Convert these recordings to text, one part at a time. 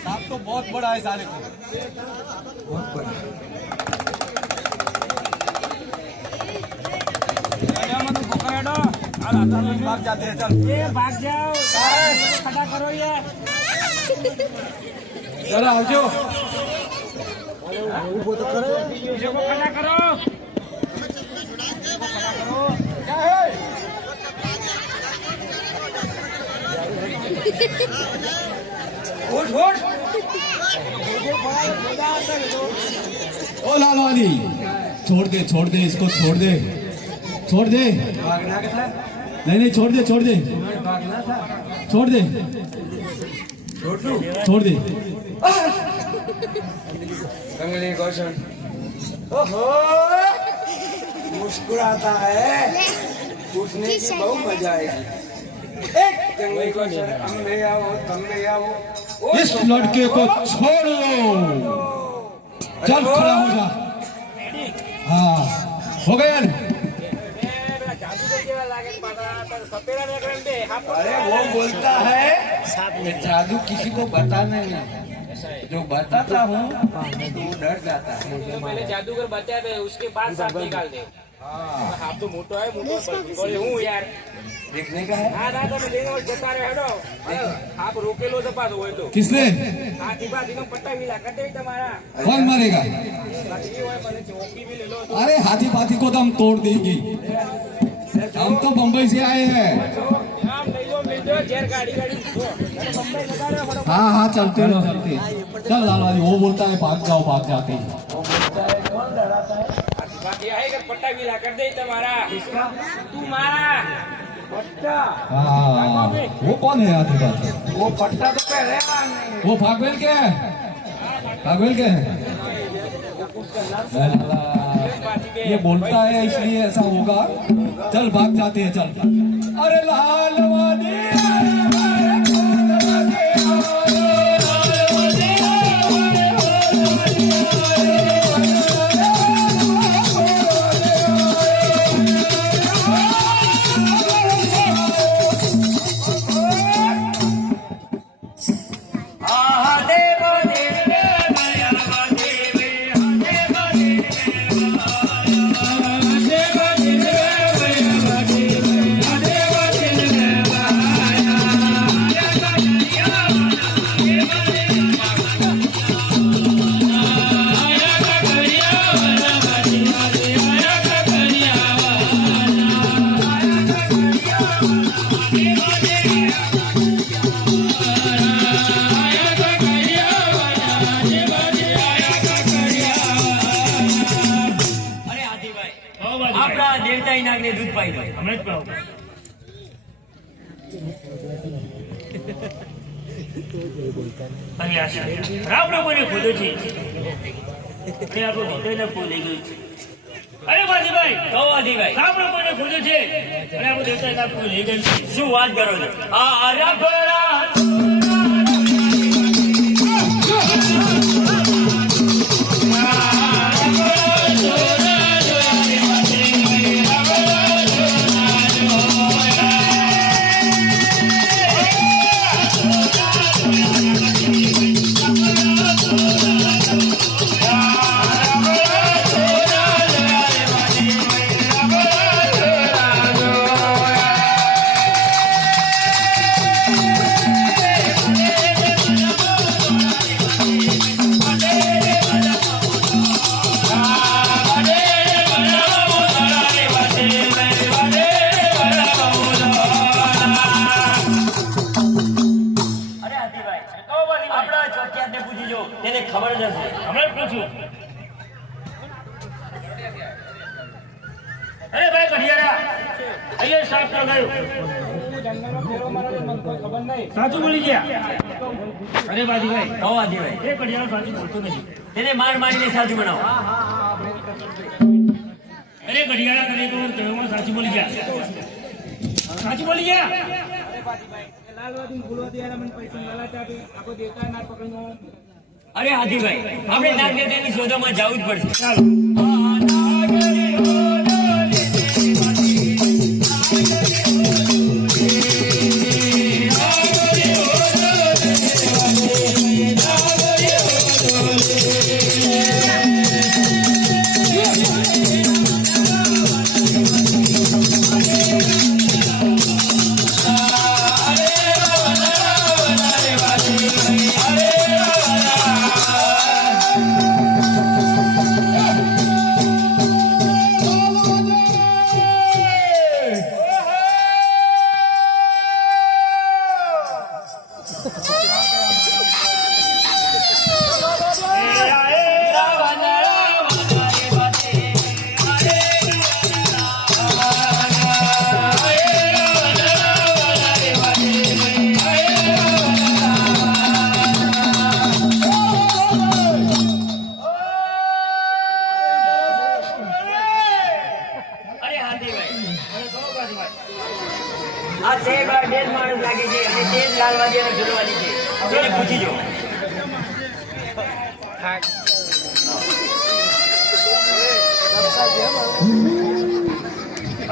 सांप तो बहुत बड़ा है साले को, बहुत बड़ा। भाग जाते हैं, चल ये भाग जाओ, खड़ा करो ये। जरा आजो वो तो करो, खड़ा करो। क्या है? उठ उठ। ओ लालवानी, छोड़ दे इसको, छोड़ दे। भागना का था? नहीं छोड़ दे, भागना था? छोड़ दे। जंगली कौशल। ओहो, मुस्कुराता है, पूछने की बहुत मजा आएगी। जंगली कौशल, अम्बे आओ, तम्बे आओ। इस लड़के को छोड़ो। चल खड़ा हो जा। हाँ हो गया। अरे वो बोलता है जादू किसी को बताना नहीं, जो बताता हूँ तो वो डर जाता है। पहले जादूगर बताया थे, उसके बाद सांप निकाल दे। आप तो मोटो है, बड़े हूँ यार। देखने का है। हाँ दादा मैं लेने और जता रहे हो। आप रोके लो जपा दो तो। किसने? हाथी बाथी को पट्टा मिला कर दे तुम्हारा। कौन मारेगा? चौकी भी ले लो। अरे हाथी पाथी को तो हम तोड़ देंगे। हम तो बम्बई से आए हैं। हाँ चलते। चल लालवानी, वो बोलता है भाग जाओ, भाग जाते हैं। कौन डराता है? पट्टा मिला कर दे तुम्हारा। तू मारा पट्टा। हाँ वो कौन है हाथी पाथी? वो पट्टा तो पहले वो भागवेल के है। ये बोलता है इसलिए ऐसा होगा। चल भाग जाते हैं, चल। अरे लालवानी, दूध पाई हमने રામ પ્રભુને ખોદો છે તે આપણો દીકરીને ખોલી ગયું છે. અરે વાજીભાઈ, કહો વાજીભાઈ, રામ પ્રભુને ખોદો છે અને આપણો દેવતા ખોલી ગયું છે. શું વાત કરો છો? આ રખડા આપણો છું. અરે ભાઈ કઢિયારા, અહીંયા સાપ તો ગયો. સાચું બોલી ગયા. અરે બાજીભાઈ, કહો આદિભાઈ, એ કઢિયારો સાચું બોલતો નથી. તેને માર મારીને સાચું બનાવો. અરે કઢિયારા તને તો કહેવામાં સાચું બોલી ગયા. સાચું બોલી ગયા. અરે આદિભાઈ, આપણે નાગ દેવતાની શોધોમાં જવું જ પડશે. ચાલો. આ સેબા ડેલ માણસ લાગે છે અને તે જ લાલવાદી અને ઝુલવાદી છે. તેને પૂછી જો.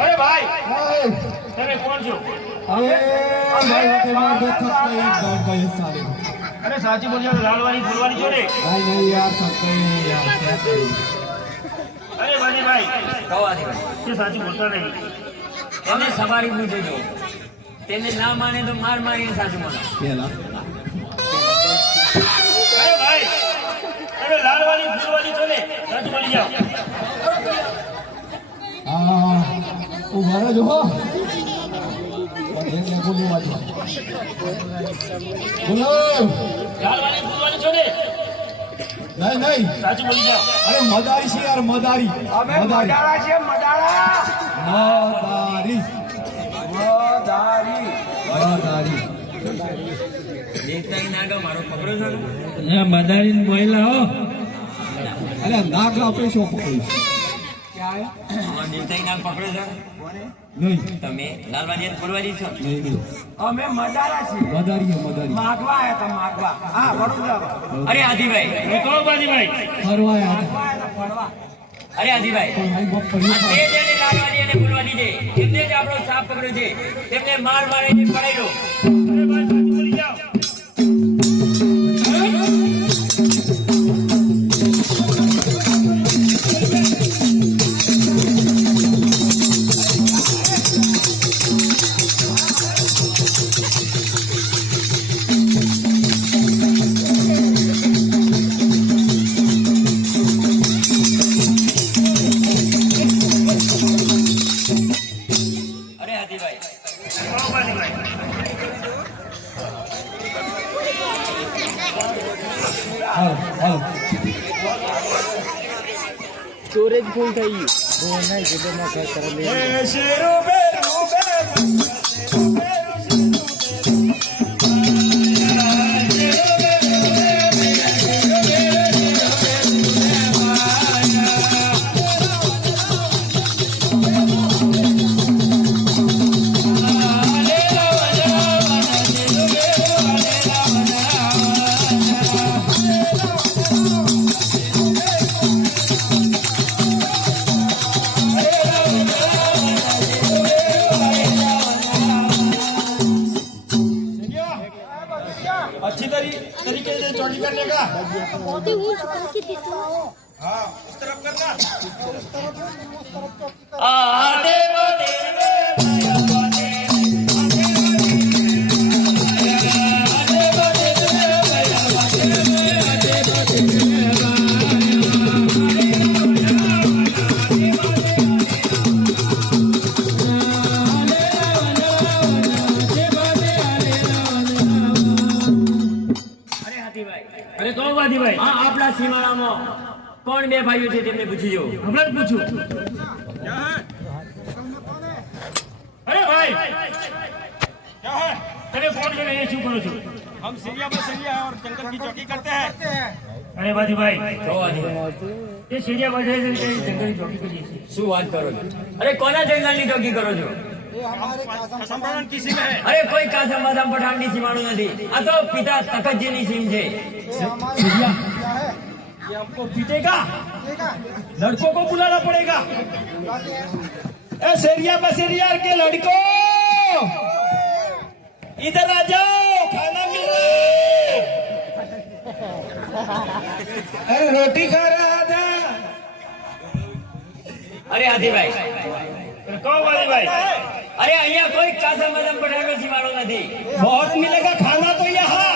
અરે ભાઈ, તમે કોણ છો? અરે સાચી બોલ્યો, લાલવાની ફૂલવાની જોડે. અરે બાજીભાઈ, કહો આદિભાઈ, તે સાચું બોલતા નહીં. એને સવારી પૂછજો. તેને ના માને તો માર મારીને સાચું બનાવો. અરે ભાઈ, તમે લાલવાની ફૂલવાની જોડે સાચું બોલી જાઓ. લાલવાની ફૂલવાની જોડે નહીં સાચું બોલી જાઓ. અરે મદારી છે યાર, મદારી મદારા છે મદારા. મદારી મદારી. મદારી દેવતાની નાગા મારો પકડો છો ને? મદારી મહિલા હો. અરે નાગ આપે શું પકડીશ? અમારા દેવતાની નાગ પકડો છો ને? નહીં તમે લાલવાદી અને ફૂલવાદી છો? નહીં નહીં અમે મદારા છીએ. મદારી હે મદારી. માગવા આયા હતા માગવા. હા વડોદરા. અરે આદિભાઈ, તમે કહો બાજીભાઈ. ફરવા આવ્યા હતા. માગવા આયા હતા ફરવા. અરે આદિભાઈ, પણ ભાઈ બાપ આ પડ્યું તે જેને લાલવાદી અને ફૂલવાદી છે તેમને જ આપણો સાપ પકડ્યો છે. તેમને માર મારીને પડાયો. અરે ભાઈ, સાચું બોલી જાઓ. અરે આદિભાઈ, કહો બાજીભાઈ. હાલો હાલો. अच्छी तरीके से चौड़ी करने का. पौधे वो चुका के देता हूँ हाँ इस तरफ करना. આ દેવ અરે કહો બાજીભાઈ. આ આપણા સીમાડામાં કોણ બે ભાઈઓ છે તેમને પૂછી જો. હમણાં જ પૂછું. અરે ભાઈ તમે ફોન કરીને અહીંયા શું કરો છો? हम सीरिया में सीरिया और जंगल की चौकी करते हैं. અરે બાજીભાઈ જોવાજી, એ સીડિયા બાજુ જંગલની ચોકી કરીએ છીએ. શું વાત કરો છો? અરે કોના જંગલની ચોકી કરો છો? संप्रदान किसी में है. અરે કોઈ કાસમ બાસમ પઠાણની સીમાડું નથી. આ તો પિતા તખતજીની સીમ છે. ये हमको पीटेगा, लड़कों को बुलाना पड़ेगा. ए सेरिया बसेरिया के लड़को इधर आ जाओ, खाना मिल रहा है. अरे रोटी खा रहा था. અરે આદિભાઈ, કહો બાજીભાઈ. અરે અહીંયા કોઈ કાસમ બાસમ પઠાણનો સીમાડો નથી. बहुत मिलेगा खाना तो यहाँ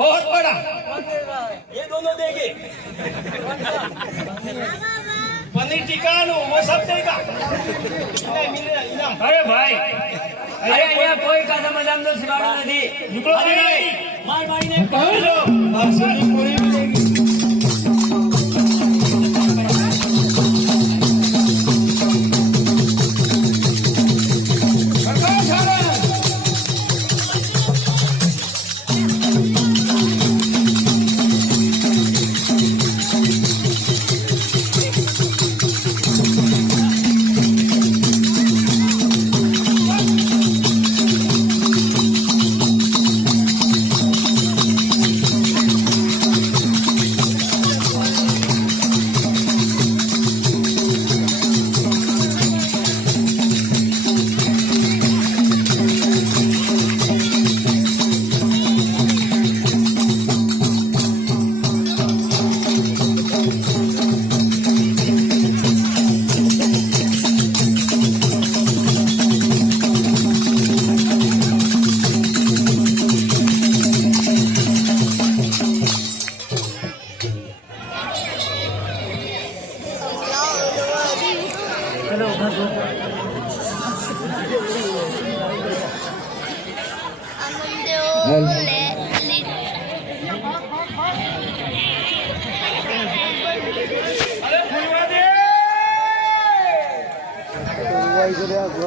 बहुत बड़ा. ये दोनों देंगे. पनीर टिक्का वो सब देगा. અરે ભાઈ અરે અહીંયા કોઈ કાસમ બાસમનો સીમાડો નથી. નીકળો ભાઈ. માર મારીને बांसुरी पूरी मिलेगी.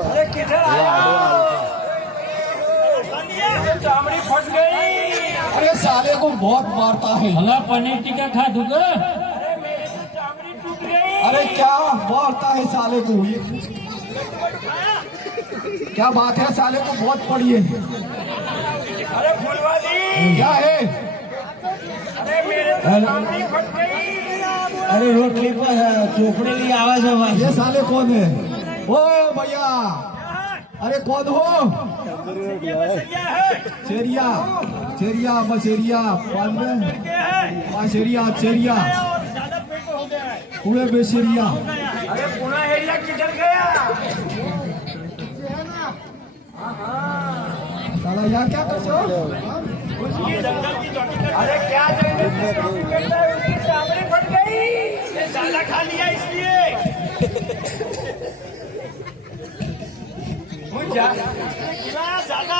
अरे किधर आया? चामड़ी फट गई. अरे साले को बहुत मारता है. હલા પનીર ટીકા ખાધું કે? अरे मेरी तो चामड़ी टूट गई. अरे क्या मारता है साले को ये? क्या बात है, साले को बहुत पड़ी है. अरे फुलवादी, क्या है? अरे मेरे तो चामड़ी फट गई. अरे रोटली पर चोपड़े आवाज है. ये साले कौन है? ओ भैया, अरे कौन हो? सैया है. चेरिया, चेरिया, बसेरिया, पाशेरिया, चेरिया, और ज्यादा पेट हो गया है. पूरे बेसेरिया. अरे पुणे एरिया किधर गया? साला यहाँ क्या कर रहे हो? ये जंगल की चौकी कर. अरे क्या जंगल की चौकी करता है? उसकी चामड़ी फट गई. ये ज्यादा खा लिया इसलिए. खिलाया ज्यादा.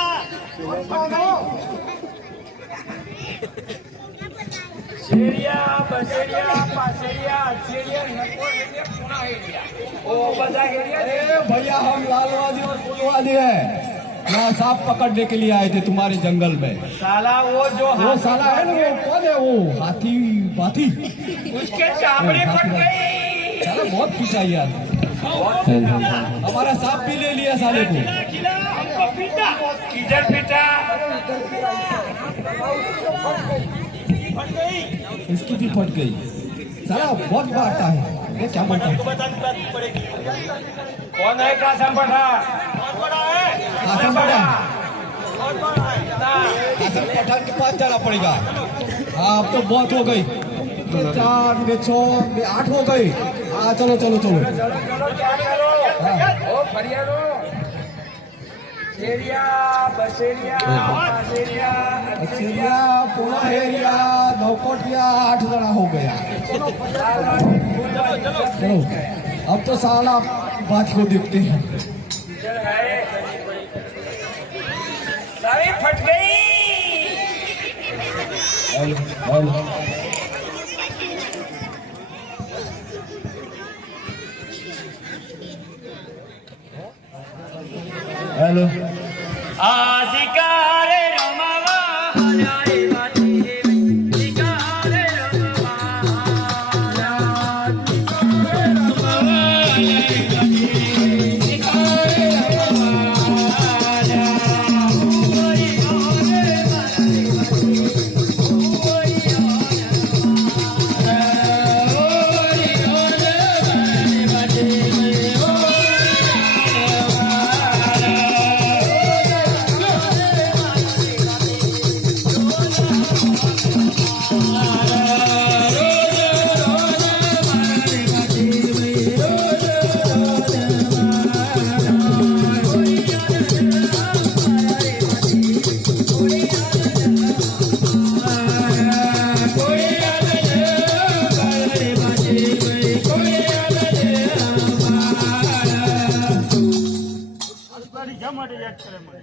शेरिया, बसेरिया, पासेरिया, चेरिया, नको एरिया, पुणे एरिया. ओ बजा एरिया. अरे भैया, हम लालवादी और फुलवादी है. यहाँ सांप पकड़ने के लिए आए थे तुम्हारे जंगल में. साला वो जो वो साला है ना, वो कौन है? वो हाथी बाथी. उसके चामड़ी फट गई. साला बहुत पीछा यार. हमारा सांप भी ले लिया साले को. खिला हमको पीटा. किधर पीटा? फट गई. इसकी भी फट गई. साला बहुत मारता है. ये क्या बोलता है? बतानी पड़ेगी. कौन है कासम पठा? कौन बड़ा है? कासम पठान. कौन बड़ा है? कासम पठान के पास जाना पड़ेगा. हाँ, अब तो बहुत हो गई. 4, 6, 8 हो गई. हाँ, चलो चलो चलो. चलो क्या करो? ओ फरियादो. शेरिया, बसेरिया, पासेरिया, चेरिया, पूरा एरिया, नौकोटिया, 8 जना हो गया. चलो, अब तो साला बात को देखते हैं. सारी फट गई. હેલો આ શિકારે રમવા આલ્યા રે વાજી શિકારે રમવા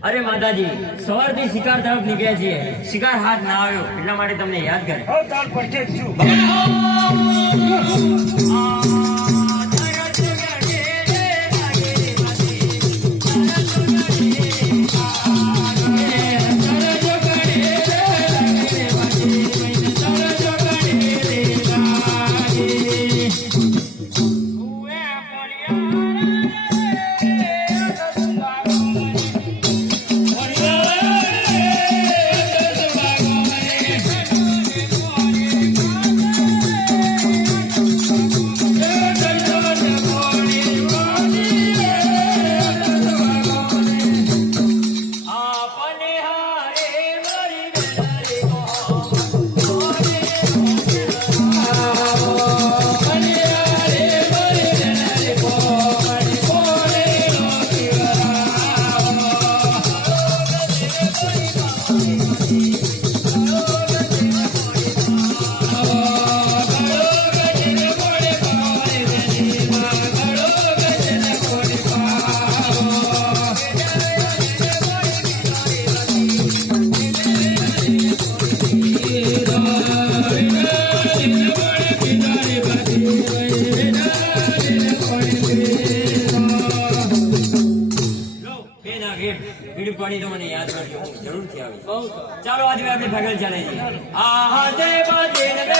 અરે માતાજી સવારથી શિકાર તરફ નીકળ્યા છીએ શિકાર હાથ ના આવ્યો એટલા માટે તમને યાદ કરે તાર પડશે શું પાણી તો મને યાદ કરજો જરૂરથી આવી ચાલો આજે આપણે ફાઇનલ ચાલે છે આહા જય બાજે રે